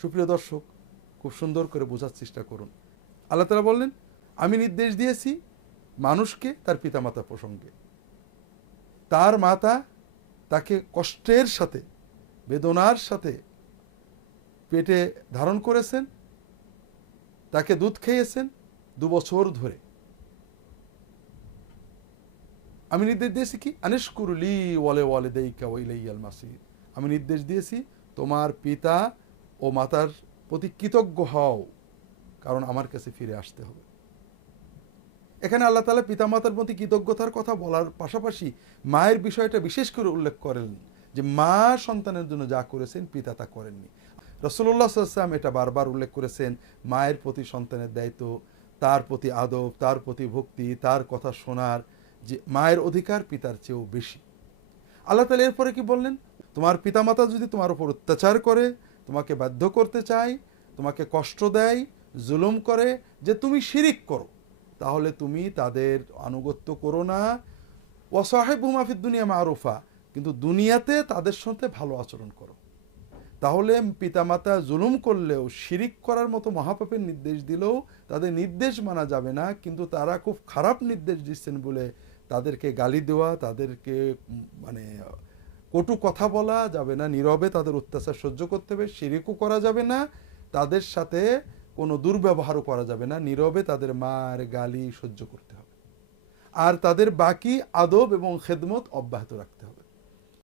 সুপ্রিয় দর্শক, খুব সুন্দর করে বোঝার চেষ্টা করুন। আল্লাহ তাআলা বললেন, আমি নির্দেশ দিয়েছি মানুষকে তার পিতামাতা প্রসঙ্গে। তার মাতা তাকে কষ্টের সাথে, বেদনার সাথে পেটে ধারণ করেছেন, তাকে দুধ খেয়েছেন 2 বছর ধরে। আমি নির্দেশ দিয়েছি কি, আনিশকুরলি ওয়ালে ওয়ালিদাইকা ওয়া ইলাইয়াল মাসির। আমি নির্দেশ দিয়েছি তোমার পিতা ও মাতার প্রতি কৃতজ্ঞ হও, কারণ আমার কাছে ফিরে আসতে হবে। এখানে আল্লাহ তাআলা পিতামাতার প্রতি কৃতজ্ঞতার কথা বলার পাশাপাশি মায়ের বিষয়টা বিশেষ করে উল্লেখ করেন, যে মা সন্তানের জন্য যা করেছেন পিতা তা করেননি। রাসূলুল্লাহ সাল্লাল্লাহু আলাইহি ওয়াসাল্লাম এটা বারবার উল্লেখ করেছেন, মায়ের প্রতি সন্তানের দায়িত্ব, তার প্রতি আদব, তার প্রতি ভক্তি, তার কথা শোনার, যে মায়ের অধিকার পিতার চেয়েও বেশি। আল্লাহ তাআলা এরপরে কি বললেন, তোমার পিতামাতা যদি তোমার উপর অত্যাচার করে, তোমাকে বাধ্য করতে চায়, তোমাকে কষ্ট দেয়, জুলুম করে, যে তুমি শিরিক করো, তাহলে তুমি তাদের আনুগত্য করো না। ওয়াসাহিবহুমা ফিদ দুনিয়া মারুফা, কিন্তু দুনিয়াতে তাদের সাথে ভালো আচরণ করো। তাহলে পিতামাতা জুলুম করলেও, শিরিক করার মতো মহাপাপের নির্দেশ দিলেও তাদের নির্দেশ মানা যাবে না, কিন্তু তারা খুব খারাপ নির্দেশ দিচ্ছেন বলে তাদেরকে গালি দেওয়া, তাদেরকে মানে কটু কথা বলা যাবে না, নীরবে তাদের অত্যাচার সহ্য করতে হবে, শিরিকও করা যাবে না, তাদের সাথে কোনো দুর্ব্যবহারও করা যাবে না, নীরবে তাদের মার গালি সহ্য করতে হবে, আর তাদের বাকি আদব এবং খেদমত অব্যাহত রাখতে হবে।